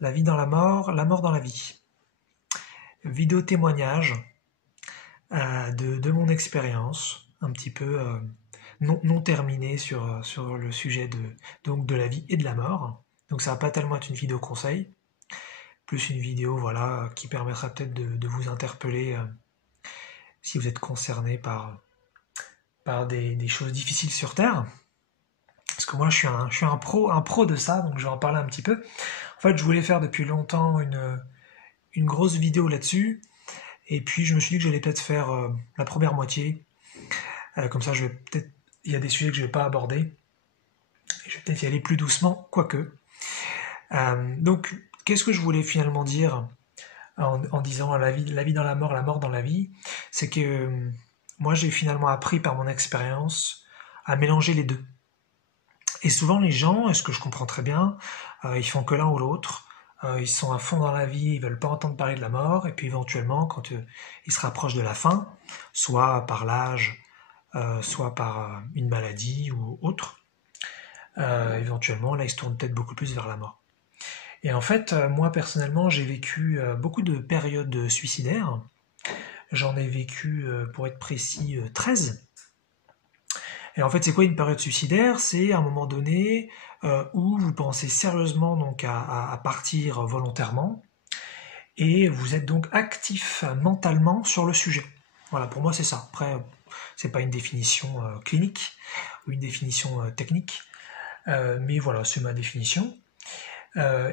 La vie dans la mort dans la vie. Vidéo témoignage de mon expérience, un petit peu non terminée sur le sujet donc de la vie et de la mort. Donc ça va pas tellement être une vidéo conseil, plus une vidéo voilà, qui permettra peut-être de vous interpeller si vous êtes concerné par des choses difficiles sur Terre. Parce que moi je suis un pro de ça, donc je vais en parler un petit peu. En fait, je voulais faire depuis longtemps une grosse vidéo là-dessus. Et puis je me suis dit que j'allais peut-être faire la première moitié. Comme ça, il y a des sujets que je ne vais pas aborder. Je vais peut-être y aller plus doucement, quoique. Donc, qu'est-ce que je voulais finalement dire en disant la vie dans la mort dans la vie? C'est que moi, j'ai finalement appris par mon expérience à mélanger les deux. Et souvent, les gens, et ce que je comprends très bien, ils font que l'un ou l'autre. Ils sont à fond dans la vie, ils veulent pas entendre parler de la mort, et puis éventuellement, quand ils se rapprochent de la fin, soit par l'âge, soit par une maladie ou autre, éventuellement, là, ils se tournent peut-être beaucoup plus vers la mort. Et en fait, moi personnellement, j'ai vécu beaucoup de périodes suicidaires. J'en ai vécu, pour être précis, 13. Et en fait, c'est quoi une période suicidaire? C'est à un moment donné où vous pensez sérieusement donc à partir volontairement et vous êtes donc actif mentalement sur le sujet. Voilà, pour moi c'est ça. Après, c'est pas une définition clinique ou une définition technique, mais voilà, c'est ma définition.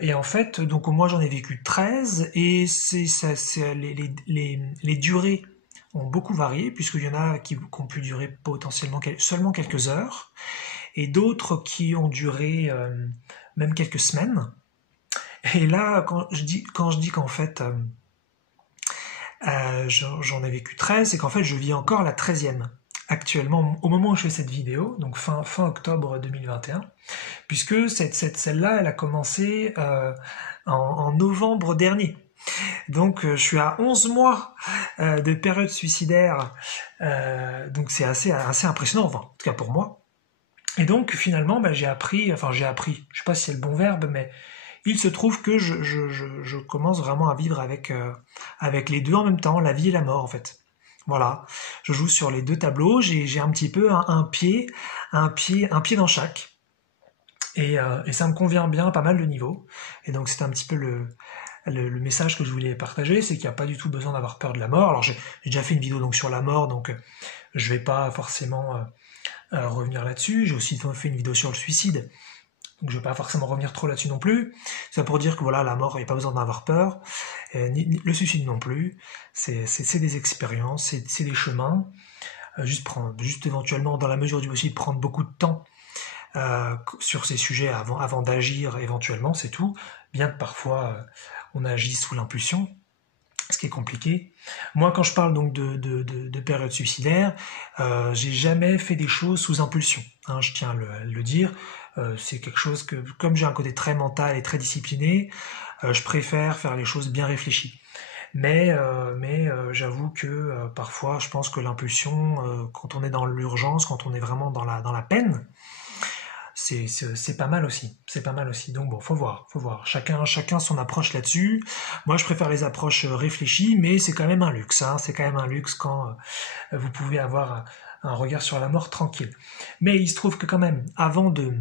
Et en fait, donc moi j'en ai vécu 13 et les durées ont beaucoup varié, puisqu'il y en a qui ont pu durer potentiellement seulement quelques heures, et d'autres qui ont duré même quelques semaines. Et là, quand je dis qu'en fait, j'en ai vécu 13, c'est qu'en fait, je vis encore la 13e actuellement, au moment où je fais cette vidéo, donc fin octobre 2021, puisque celle-là, elle a commencé en novembre dernier. Donc je suis à 11 mois de période suicidaire, donc c'est assez impressionnant, enfin, en tout cas pour moi. Et donc finalement, bah, j'ai appris, je sais pas si c'est le bon verbe, mais il se trouve que je commence vraiment à vivre avec les deux en même temps, la vie et la mort en fait. Voilà, je joue sur les deux tableaux, j'ai un petit peu un pied dans chaque. Et ça me convient bien à pas mal de niveaux. Et donc c'est un petit peu le message que je voulais partager, c'est qu'il n'y a pas du tout besoin d'avoir peur de la mort. Alors j'ai déjà fait une vidéo donc sur la mort, donc je vais pas forcément revenir là-dessus. J'ai aussi fait une vidéo sur le suicide, donc je vais pas forcément revenir trop là-dessus non plus. C'est pour dire que voilà, la mort, il n'y a pas besoin d'en avoir peur, ni le suicide non plus. C'est des expériences, c'est des chemins. Juste éventuellement, dans la mesure du possible, prendre beaucoup de temps sur ces sujets avant d'agir éventuellement, c'est tout. Bien que parfois on agisse sous l'impulsion, ce qui est compliqué. Moi, quand je parle donc de période suicidaire, j'ai jamais fait des choses sous impulsion. Hein, je tiens à le dire. C'est quelque chose que, comme j'ai un côté très mental et très discipliné, je préfère faire les choses bien réfléchies. Mais j'avoue que parfois, je pense que l'impulsion, quand on est dans l'urgence, quand on est vraiment dans la peine, c'est pas mal aussi. C'est pas mal aussi. Donc bon, faut voir, faut voir. Chacun son approche là-dessus. Moi, je préfère les approches réfléchies, mais c'est quand même un luxe. Hein. C'est quand même un luxe quand vous pouvez avoir un regard sur la mort tranquille. Mais il se trouve que quand même, avant de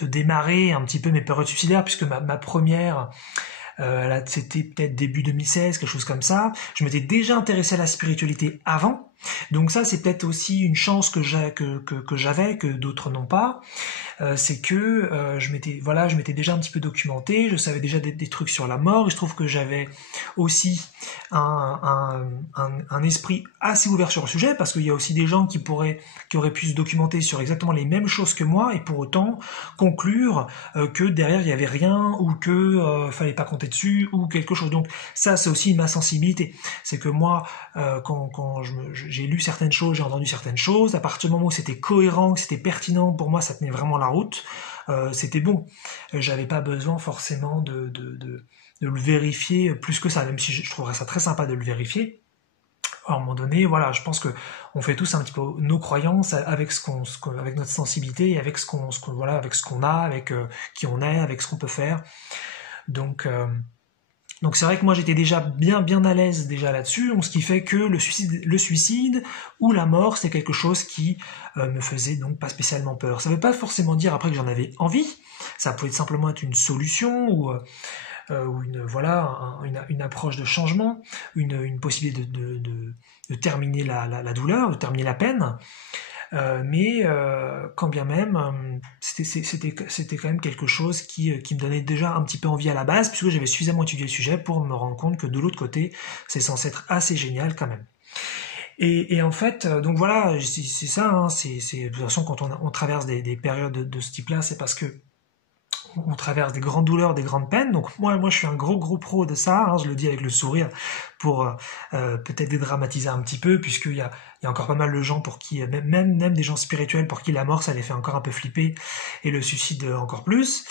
démarrer un petit peu mes périodes suicidaires, puisque ma première, là, c'était peut-être début 2016, quelque chose comme ça. Je m'étais déjà intéressé à la spiritualité avant. Donc ça, c'est peut-être aussi une chance que j'avais, que d'autres n'ont pas. C'est que je m'étais déjà un petit peu documenté, je savais déjà des trucs sur la mort, et je trouve que j'avais aussi un esprit assez ouvert sur le sujet, parce qu'il y a aussi des gens qui auraient pu se documenter sur exactement les mêmes choses que moi, et pour autant conclure que derrière il n'y avait rien, ou que fallait pas compter dessus, ou quelque chose. Donc ça, c'est aussi ma sensibilité. C'est que moi, quand j'ai lu certaines choses, j'ai entendu certaines choses, à partir du moment où c'était cohérent, que c'était pertinent, pour moi ça tenait vraiment la route, c'était bon. J'avais pas besoin forcément de le vérifier plus que ça, même si je trouverais ça très sympa de le vérifier. À un moment donné, voilà, je pense que on fait tous un petit peu nos croyances avec avec notre sensibilité, avec avec ce qu'on a, avec qui on est, avec ce qu'on peut faire. Donc c'est vrai que moi j'étais déjà bien à l'aise déjà là-dessus, donc ce qui fait que le suicide ou la mort, c'est quelque chose qui me faisait donc pas spécialement peur. Ça veut pas forcément dire après que j'en avais envie, ça pouvait simplement être une solution ou une approche de changement, une possibilité de terminer la douleur, de terminer la peine. Mais quand bien même, c'était quand même quelque chose qui me donnait déjà un petit peu envie à la base, puisque j'avais suffisamment étudié le sujet pour me rendre compte que de l'autre côté, c'est censé être assez génial quand même. Et en fait, donc voilà, c'est ça, hein, de toute façon quand on traverse des périodes de ce type-là, c'est parce que on traverse des grandes douleurs, des grandes peines. Donc moi je suis un gros pro de ça, hein, je le dis avec le sourire pour peut-être dédramatiser un petit peu, puisqu'il y a encore pas mal de gens pour qui, même des gens spirituels pour qui la mort ça les fait encore un peu flipper, et le suicide encore plus.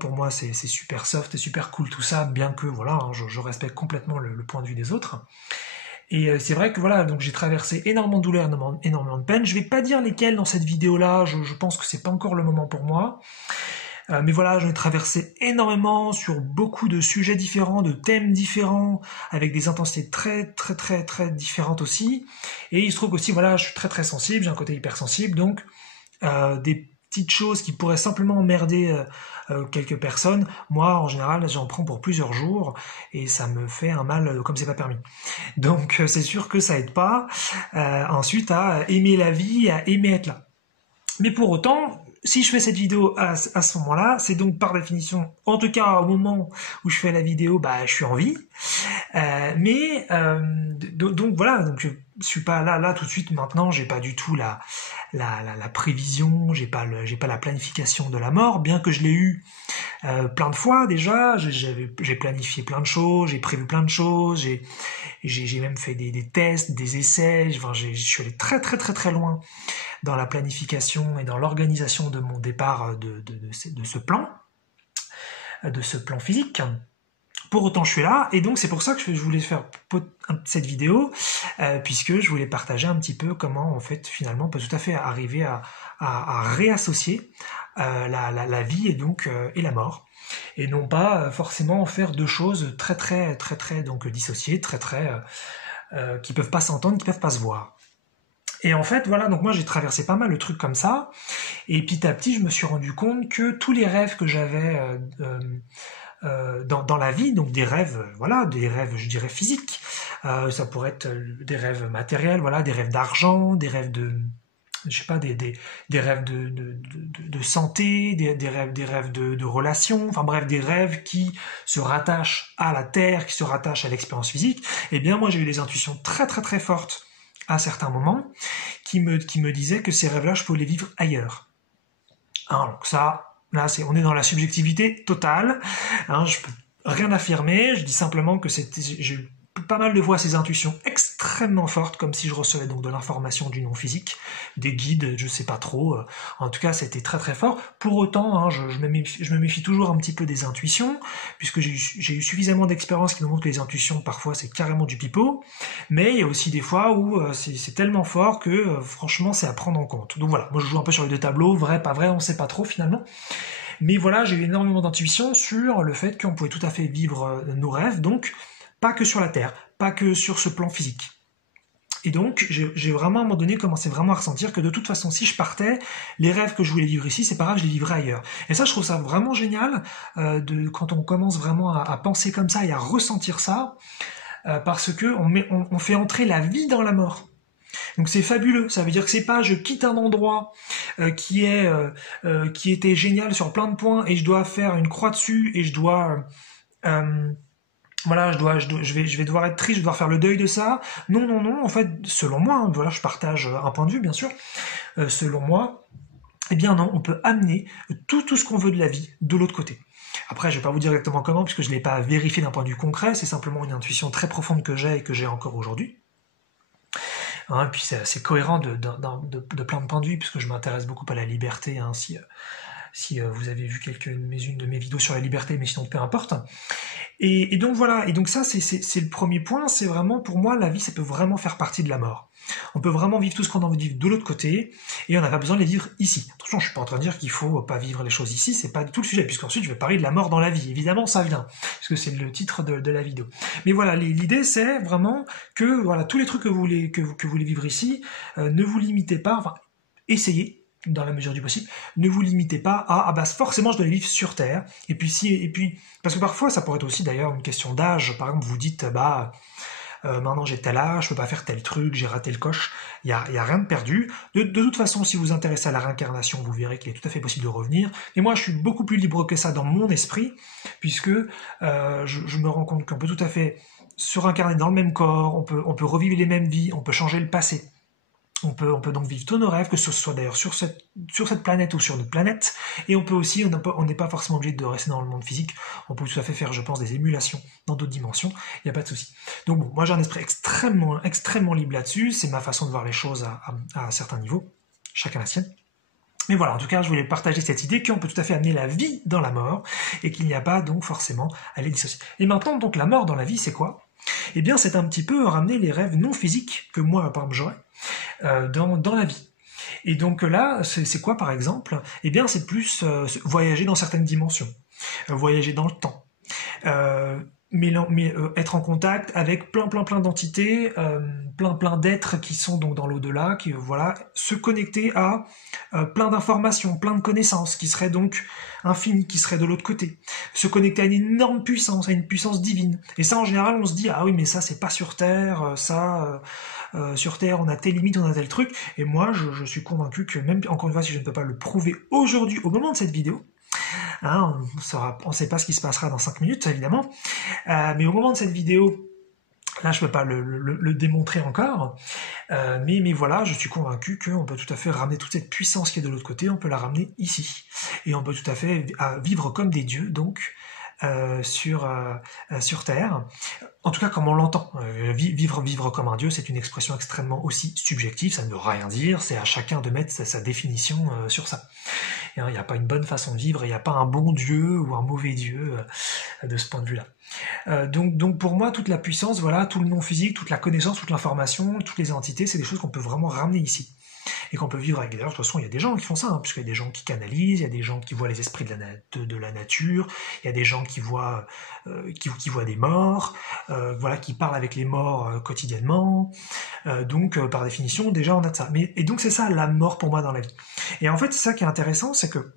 Pour moi c'est super soft et super cool tout ça, bien que voilà, hein, je respecte complètement le point de vue des autres. Et c'est vrai que voilà, donc j'ai traversé énormément de douleurs, énormément de peines. Je vais pas dire lesquelles dans cette vidéo-là, je pense que c'est pas encore le moment pour moi. Mais voilà, j'en ai traversé énormément sur beaucoup de sujets différents, de thèmes différents, avec des intensités très différentes aussi. Et il se trouve aussi, voilà, je suis très sensible, j'ai un côté hypersensible, donc des petites choses qui pourraient simplement emmerder quelques personnes, moi en général j'en prends pour plusieurs jours et ça me fait un mal comme c'est pas permis. Donc c'est sûr que ça aide pas ensuite à aimer la vie, à aimer être là. Mais pour autant, si je fais cette vidéo à ce moment-là, c'est donc par définition, en tout cas au moment où je fais la vidéo, bah je suis en vie. Donc voilà, donc je suis pas là tout de suite. Maintenant, j'ai pas du tout la prévision, j'ai pas la planification de la mort, bien que je l'ai eu plein de fois déjà. J'ai planifié plein de choses, j'ai prévu plein de choses, j'ai même fait des tests, des essais. Je suis allé très loin dans la planification et dans l'organisation de mon départ de ce plan physique. Pour autant, je suis là, et donc c'est pour ça que je voulais faire cette vidéo, puisque je voulais partager un petit peu comment, en fait, finalement, on peut tout à fait arriver à réassocier la vie et donc et la mort, et non pas forcément faire deux choses très donc dissociées, qui peuvent pas s'entendre, qui peuvent pas se voir. Et en fait, voilà, donc moi j'ai traversé pas mal de trucs comme ça, et petit à petit je me suis rendu compte que tous les rêves que j'avais dans la vie, donc des rêves, voilà, des rêves, je dirais physiques, ça pourrait être des rêves matériels, voilà, des rêves d'argent, des rêves je sais pas, des rêves de santé, des rêves de relations, enfin bref, des rêves qui se rattachent à la terre, qui se rattachent à l'expérience physique. Et bien moi j'ai eu des intuitions très fortes à certains moments qui me disaient que ces rêves-là, je pouvais les vivre ailleurs. Alors, donc ça, là, on est dans la subjectivité totale. Hein, je peux rien affirmer. Je dis simplement que j'ai eu pas mal de fois ces intuitions extrêmement fortes, comme si je recevais donc de l'information du non physique, des guides, je sais pas trop. En tout cas, c'était très fort. Pour autant, hein, je me méfie toujours un petit peu des intuitions, puisque j'ai eu suffisamment d'expérience qui me montrent que les intuitions, parfois, c'est carrément du pipeau. Mais il y a aussi des fois où c'est tellement fort que, franchement, c'est à prendre en compte. Donc voilà, moi je joue un peu sur les deux tableaux, vrai, pas vrai, on sait pas trop finalement. Mais voilà, j'ai eu énormément d'intuition sur le fait qu'on pouvait tout à fait vivre nos rêves, donc pas que sur la Terre, pas que sur ce plan physique. Et donc, j'ai vraiment, à un moment donné, commencé vraiment à ressentir que de toute façon, si je partais, les rêves que je voulais vivre ici, c'est pas grave, je les vivrais ailleurs. Et ça, je trouve ça vraiment génial, quand on commence vraiment à penser comme ça et à ressentir ça, parce que on fait entrer la vie dans la mort. Donc c'est fabuleux, ça veut dire que c'est pas je quitte un endroit qui était génial sur plein de points et je dois faire une croix dessus et je dois voilà, je vais devoir être triste, je vais devoir faire le deuil de ça. Non, en fait, selon moi, hein, voilà, je partage un point de vue, bien sûr. Selon moi, eh bien non, on peut amener tout ce qu'on veut de la vie de l'autre côté. Après, je vais pas vous dire exactement comment, puisque je l'ai pas vérifié d'un point de vue concret, c'est simplement une intuition très profonde que j'ai et que j'ai encore aujourd'hui. Hein, puis c'est cohérent de plein de points de vue, puisque je m'intéresse beaucoup à la liberté, hein, si vous avez vu quelques-unes de mes vidéos sur la liberté, mais sinon peu importe. Et donc voilà, et donc ça c'est le premier point, c'est vraiment pour moi la vie ça peut vraiment faire partie de la mort. On peut vraiment vivre tout ce qu'on a envie de vivre de l'autre côté, et on n'a pas besoin de les vivre ici. Attention, je suis pas en train de dire qu'il faut pas vivre les choses ici, c'est pas du tout le sujet, puisqu'ensuite je vais parler de la mort dans la vie. Évidemment, ça vient, puisque c'est le titre de la vidéo. Mais voilà, l'idée c'est vraiment que voilà tous les trucs que vous voulez vivre ici, ne vous limitez pas, enfin, essayez dans la mesure du possible, ne vous limitez pas à ah bah forcément je dois les vivre sur Terre. Et puis parce que parfois ça pourrait être aussi d'ailleurs une question d'âge. Par exemple, vous dites bah maintenant j'ai tel âge, je peux pas faire tel truc, j'ai raté le coche. Il y a rien de perdu. De toute façon, si vous vous intéressez à la réincarnation, vous verrez qu'il est tout à fait possible de revenir. Et moi, je suis beaucoup plus libre que ça dans mon esprit, puisque je me rends compte qu'on peut tout à fait se réincarner dans le même corps, on peut revivre les mêmes vies, on peut changer le passé. On peut donc vivre tous nos rêves, que ce soit d'ailleurs sur cette planète ou sur notre planète, et on peut aussi, on n'est pas forcément obligé de rester dans le monde physique, on peut tout à fait faire, je pense, des émulations dans d'autres dimensions, il n'y a pas de souci. Donc bon, moi j'ai un esprit extrêmement libre là-dessus, c'est ma façon de voir les choses à certains niveaux, chacun la sienne. Mais voilà, en tout cas, je voulais partager cette idée qu'on peut tout à fait amener la vie dans la mort, et qu'il n'y a pas donc forcément à les dissocier. Et maintenant, donc la mort dans la vie, c'est quoi ? Eh bien, c'est un petit peu ramener les rêves non physiques que moi, par exemple, j'aurais dans la vie. Et donc là, c'est quoi, par exemple ? Eh bien, c'est plus voyager dans certaines dimensions, voyager dans le temps, être en contact avec plein d'entités, plein d'êtres qui sont donc dans l'au-delà, qui voilà, se connecter à plein d'informations, plein de connaissances, qui seraient donc infinies, qui seraient de l'autre côté, se connecter à une énorme puissance, à une puissance divine. Et ça, en général, on se dit ah oui, mais ça c'est pas sur Terre, sur Terre, on a telle limite, on a tel truc. Et moi, je suis convaincu que même, encore une fois, si je ne peux pas le prouver aujourd'hui, au moment de cette vidéo, hein, on ne sait pas ce qui se passera dans 5 minutes, évidemment, mais au moment de cette vidéo, là, je ne peux pas le démontrer encore, mais voilà, je suis convaincu qu'on peut tout à fait ramener toute cette puissance qui est de l'autre côté, on peut la ramener ici. Et on peut tout à fait vivre comme des dieux, donc, sur Terre. En tout cas, comme on l'entend, vivre comme un dieu, c'est une expression extrêmement aussi subjective, ça ne veut rien dire, c'est à chacun de mettre sa définition sur ça. Il n'y a pas une bonne façon de vivre, il n'y a pas un bon dieu ou un mauvais dieu de ce point de vue-là. Donc pour moi, toute la puissance, voilà, tout le non physique, toute la connaissance, toute l'information, toutes les entités, c'est des choses qu'on peut vraiment ramener ici. Et qu'on peut vivre avec. D'ailleurs, de toute façon, il y a des gens qui font ça, hein, puisqu'il y a des gens qui canalisent, il y a des gens qui voient les esprits de la nature, il y a des gens qui voient des morts, voilà, qui parlent avec les morts quotidiennement. Donc, par définition, déjà, on a de ça. Et donc, c'est ça la mort pour moi dans la vie. Et en fait, c'est ça qui est intéressant, c'est que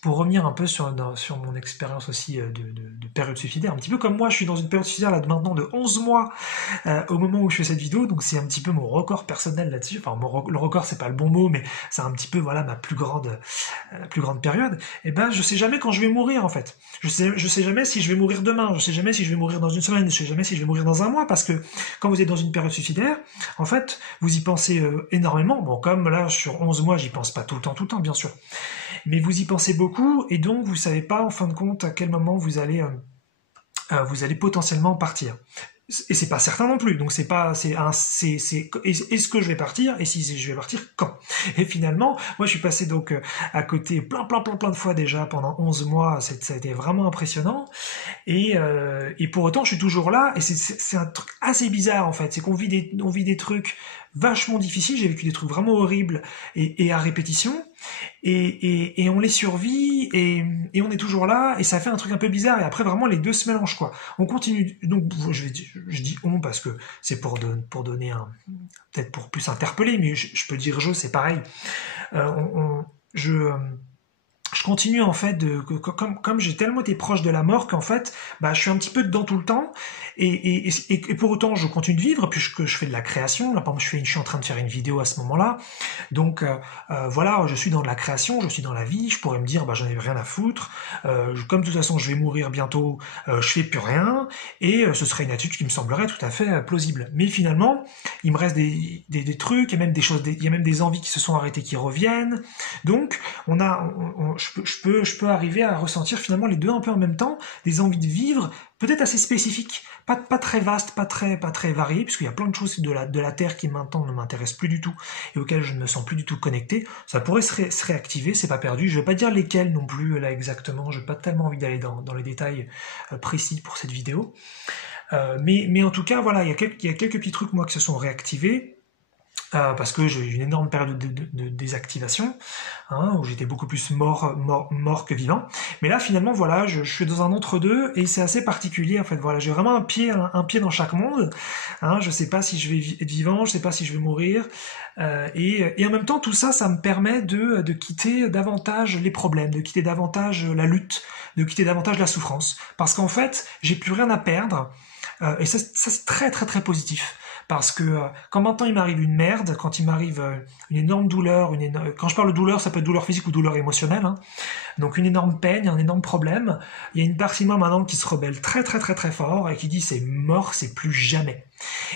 pour revenir un peu sur mon expérience aussi de période suicidaire, un petit peu comme moi, je suis dans une période suicidaire là maintenant de 11 mois au moment où je fais cette vidéo, donc c'est un petit peu mon record personnel là-dessus, enfin le record c'est pas le bon mot, mais c'est un petit peu voilà ma plus grande période, et ben je sais jamais quand je vais mourir en fait. Je sais jamais si je vais mourir demain, je sais jamais si je vais mourir dans une semaine, je sais jamais si je vais mourir dans un mois, parce que quand vous êtes dans une période suicidaire, en fait, vous y pensez énormément, bon comme là sur 11 mois j'y pense pas tout le temps bien sûr, mais vous y pensez beaucoup, et donc vous savez pas en fin de compte à quel moment vous allez potentiellement partir. Et c'est pas certain non plus, donc est-ce que je vais partir, et si je vais partir, quand? Et finalement, moi je suis passé donc à côté plein de fois déjà pendant 11 mois, ça a été vraiment impressionnant, et pour autant je suis toujours là, et c'est un truc assez bizarre en fait, c'est qu'on vit des trucs vachement difficiles, j'ai vécu des trucs vraiment horribles et à répétition, et on les survit, et on est toujours là, et ça fait un truc un peu bizarre, et après vraiment les deux se mélangent quoi. On continue, donc je dis on parce que c'est pour donner peut-être pour plus interpeller, mais je peux dire c'est pareil. Je continue en fait comme j'ai tellement été proche de la mort qu'en fait je suis un petit peu dedans tout le temps, et pour autant je continue de vivre puisque je fais de la création. Là par exemple je suis en train de faire une vidéo à ce moment-là, donc voilà, je suis dans de la création, je suis dans la vie, je pourrais me dire j'en ai rien à foutre, comme de toute façon je vais mourir bientôt, je fais plus rien, et ce serait une attitude qui me semblerait tout à fait plausible. Mais finalement il me reste des trucs, il y a même des choses, il y a même des envies qui se sont arrêtées qui reviennent, donc je je peux arriver à ressentir finalement les deux un peu en même temps, des envies de vivre, peut-être assez spécifiques, pas très vastes, pas très variées, puisqu'il y a plein de choses de la Terre qui maintenant ne m'intéressent plus du tout et auxquelles je ne me sens plus du tout connecté. Ça pourrait se réactiver, c'est pas perdu. Je vais pas dire lesquelles non plus là exactement, je n'ai pas tellement envie d'aller dans les détails précis pour cette vidéo. Mais en tout cas, voilà, il y a quelques petits trucs moi qui se sont réactivés. Parce que j'ai eu une énorme période de désactivation, hein, où j'étais beaucoup plus mort que vivant. Mais là, finalement, voilà, je suis dans un entre-deux, et c'est assez particulier, en fait. Voilà, j'ai vraiment un pied dans chaque monde. Hein, je sais pas si je vais être vivant, je sais pas si je vais mourir. Et en même temps, tout ça, ça me permet de quitter davantage les problèmes, de quitter davantage la lutte, de quitter davantage la souffrance. Parce qu'en fait, j'ai plus rien à perdre. Et ça c'est très très très positif. Parce que quand maintenant il m'arrive une merde, quand il m'arrive une énorme douleur, quand je parle de douleur, ça peut être douleur physique ou douleur émotionnelle, hein. Donc une énorme peine, un énorme problème, il y a une partie de moi maintenant qui se rebelle très très très très fort et qui dit c'est mort, c'est plus jamais.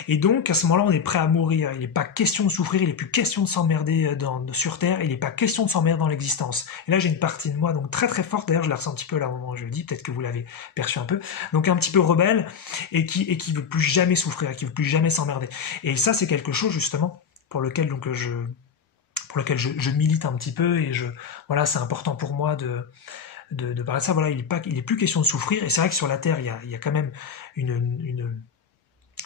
Et donc à ce moment-là on est prêt à mourir, il n'est pas question de souffrir, il n'est plus question de s'emmerder sur Terre, il n'est pas question de s'emmerder dans l'existence. Et là j'ai une partie de moi donc très très forte, d'ailleurs je la ressens un petit peu là au moment où je le dis, peut-être que vous l'avez perçu un peu, donc un petit peu rebelle et qui veut plus jamais souffrir, qui veut plus jamais s'emmerder. Et ça c'est quelque chose justement pour lequel donc je milite un petit peu, et voilà, c'est important pour moi de parler de ça. Voilà, il est plus question de souffrir, et c'est vrai que sur la Terre il y a quand même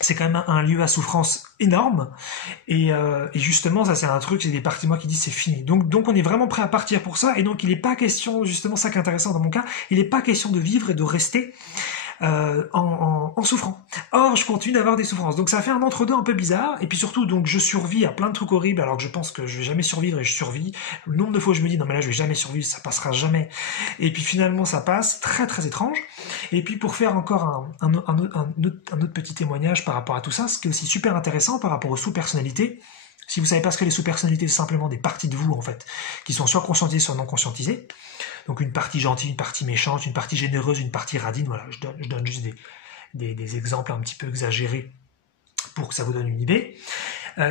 c'est quand même un lieu à souffrance énorme, et justement ça c'est un truc, c'est des parties de moi qui disent c'est fini. Donc on est vraiment prêt à partir pour ça, et donc il n'est pas question, justement ça qui est intéressant dans mon cas, il n'est pas question de vivre et de rester en souffrant. Or, je continue d'avoir des souffrances. Donc ça fait un entre-deux un peu bizarre. Et puis surtout, donc je survis à plein de trucs horribles, alors que je pense que je vais jamais survivre, et je survis. Le nombre de fois où je me dis non mais là je vais jamais survivre, ça passera jamais. Et puis finalement ça passe, très très étrange. Et puis pour faire encore un autre petit témoignage par rapport à tout ça, ce qui est aussi super intéressant par rapport aux sous-personnalités. Si vous savez pas ce que les sous-personnalités, c'est simplement des parties de vous en fait, qui sont soit conscientisées, soit non conscientisées. Donc une partie gentille, une partie méchante, une partie généreuse, une partie radine. Voilà, je donne juste des exemples un petit peu exagérés pour que ça vous donne une idée.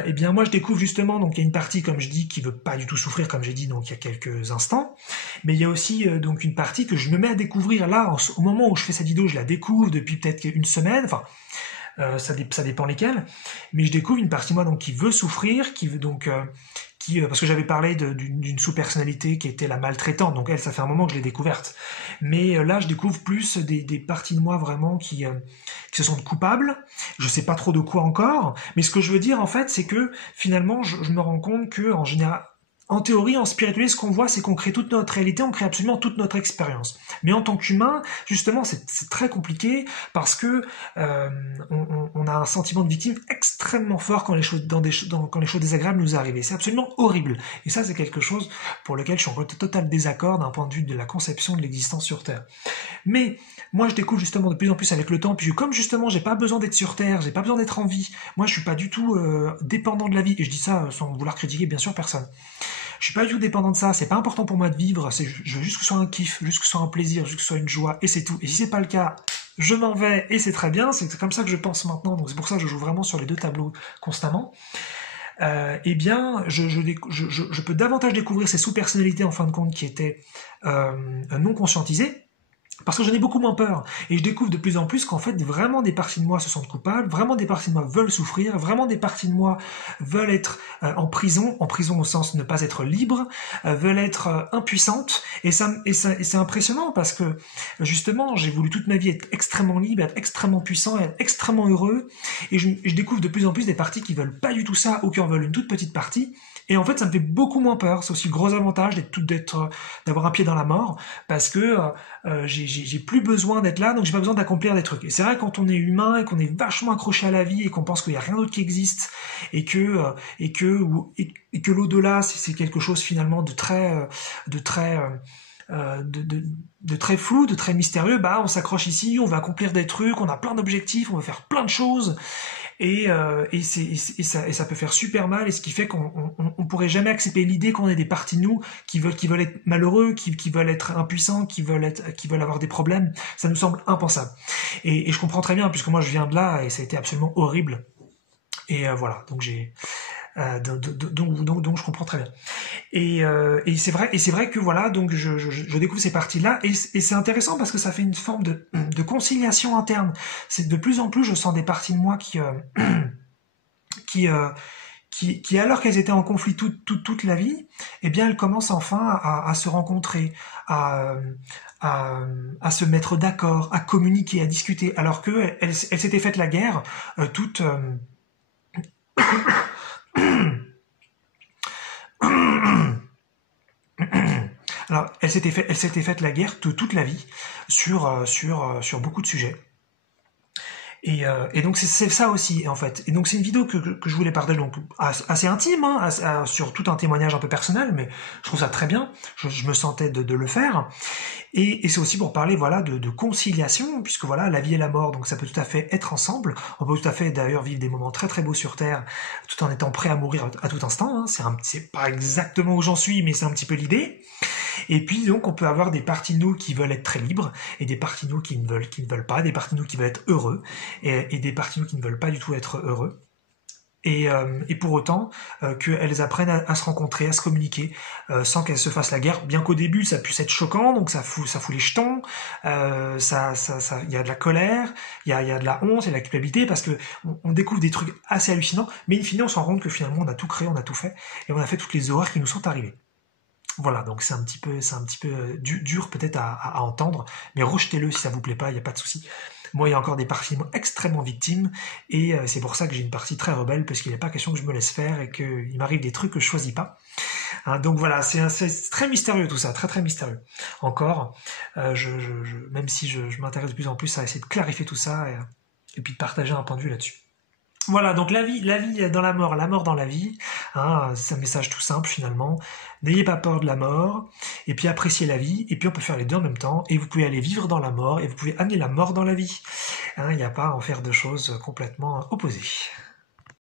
Eh bien moi je découvre justement, donc il y a une partie comme je dis qui veut pas du tout souffrir, comme j'ai dit donc il y a quelques instants, mais il y a aussi donc une partie que je me mets à découvrir là, au moment où je fais cette vidéo, je la découvre depuis peut-être une semaine, enfin ça dépend lesquels, mais je découvre une partie de moi donc qui veut souffrir, qui veut donc parce que j'avais parlé d'une sous-personnalité qui était la maltraitante, donc elle, ça fait un moment que je l'ai découverte. Mais là, je découvre plus des parties de moi vraiment qui se sentent coupables. Je sais pas trop de quoi encore, mais ce que je veux dire en fait, c'est que finalement, je me rends compte que en général, en théorie, en spiritualité, ce qu'on voit, c'est qu'on crée toute notre réalité, on crée absolument toute notre expérience. Mais en tant qu'humain, justement, c'est très compliqué parce que on a un sentiment de victime extrêmement fort quand les choses désagréables nous arrivent. C'est absolument horrible. Et ça, c'est quelque chose pour lequel je suis en total désaccord d'un point de vue de la conception de l'existence sur Terre. Mais moi, je découvre justement de plus en plus avec le temps, puis comme justement, j'ai pas besoin d'être sur Terre, j'ai pas besoin d'être en vie. Moi, je suis pas du tout dépendant de la vie. Et je dis ça sans vouloir critiquer, bien sûr, personne. Je suis pas du tout dépendant de ça, c'est pas important pour moi de vivre, je veux juste que ce soit un kiff, juste que ce soit un plaisir, juste que ce soit une joie, et c'est tout. Et si c'est pas le cas, je m'en vais, et c'est très bien, c'est comme ça que je pense maintenant, donc c'est pour ça que je joue vraiment sur les deux tableaux constamment. Eh bien, je peux davantage découvrir ces sous-personnalités en fin de compte qui étaient non conscientisées, parce que j'en ai beaucoup moins peur. Et je découvre de plus en plus qu'en fait, vraiment des parties de moi se sentent coupables, vraiment des parties de moi veulent souffrir, vraiment des parties de moi veulent être en prison au sens de ne pas être libre, veulent être impuissantes. Et c'est impressionnant parce que, justement, j'ai voulu toute ma vie être extrêmement libre, être extrêmement puissant, être extrêmement heureux. Et je découvre de plus en plus des parties qui veulent pas du tout ça, ou qui en veulent une toute petite partie. Et en fait, ça me fait beaucoup moins peur. C'est aussi le gros avantage d'avoir un pied dans la mort, parce que j'ai plus besoin d'être là, donc j'ai pas besoin d'accomplir des trucs. Et c'est vrai, quand on est humain et qu'on est vachement accroché à la vie et qu'on pense qu'il y a rien d'autre qui existe, et que l'au-delà c'est quelque chose finalement de très flou, de très mystérieux, bah on s'accroche ici, on va accomplir des trucs, on a plein d'objectifs, on veut faire plein de choses. Et ça peut faire super mal, et ce qui fait qu'on pourrait jamais accepter l'idée qu'on ait des parties de nous qui veulent être malheureux, qui veulent être impuissants, qui veulent avoir des problèmes. Ça nous semble impensable. Et je comprends très bien, puisque moi je viens de là et ça a été absolument horrible. Et voilà, donc donc je comprends très bien. Et c'est vrai que voilà, donc je découvre ces parties-là, et c'est intéressant parce que ça fait une forme de conciliation interne. C'est de plus en plus, je sens des parties de moi qui, euh, qui alors qu'elles étaient en conflit toute la vie, eh bien elles commencent enfin à se rencontrer, à, à, à se mettre d'accord, à communiquer, à discuter, alors que elles s'étaient faites la guerre toutes. Alors, elle s'était faite la guerre toute la vie sur beaucoup de sujets. Et donc c'est ça aussi en fait. Et donc c'est une vidéo que je voulais partager, donc assez intime, hein, sur tout un témoignage un peu personnel, mais je trouve ça très bien. Je me sentais de le faire. Et c'est aussi pour parler voilà de conciliation, puisque voilà la vie et la mort, donc ça peut tout à fait être ensemble. On peut tout à fait d'ailleurs vivre des moments très très beaux sur Terre, tout en étant prêt à mourir à tout instant. Hein. C'est pas exactement où j'en suis, mais c'est un petit peu l'idée. Et puis donc on peut avoir des parties de nous qui veulent être très libres, et des parties de nous qui ne veulent pas, des parties de nous qui veulent être heureux, et des parties de nous qui ne veulent pas du tout être heureux. Et pour autant qu'elles apprennent à se rencontrer, à se communiquer, sans qu'elles se fassent la guerre, bien qu'au début ça puisse être choquant, donc ça fout les jetons, il y a de la colère, il y a de la honte, il y a de la culpabilité, parce que on découvre des trucs assez hallucinants, mais in fine on se rend compte que finalement on a tout créé, on a tout fait, et on a fait toutes les horreurs qui nous sont arrivées. Voilà, donc c'est un petit peu dur peut-être à entendre, mais rejetez-le si ça vous plaît pas, il n'y a pas de souci. Moi, il y a encore des parties extrêmement victimes, et c'est pour ça que j'ai une partie très rebelle, parce qu'il n'est pas question que je me laisse faire et qu'il m'arrive des trucs que je choisis pas. Hein, donc voilà, c'est très mystérieux tout ça, très très mystérieux. Encore, même si je m'intéresse de plus en plus à essayer de clarifier tout ça et puis de partager un point de vue là-dessus. Voilà, donc la vie dans la mort dans la vie, hein, c'est un message tout simple finalement. N'ayez pas peur de la mort, et puis appréciez la vie, et puis on peut faire les deux en même temps, et vous pouvez aller vivre dans la mort, et vous pouvez amener la mort dans la vie. Hein, il n'y a pas à en faire deux choses complètement opposées.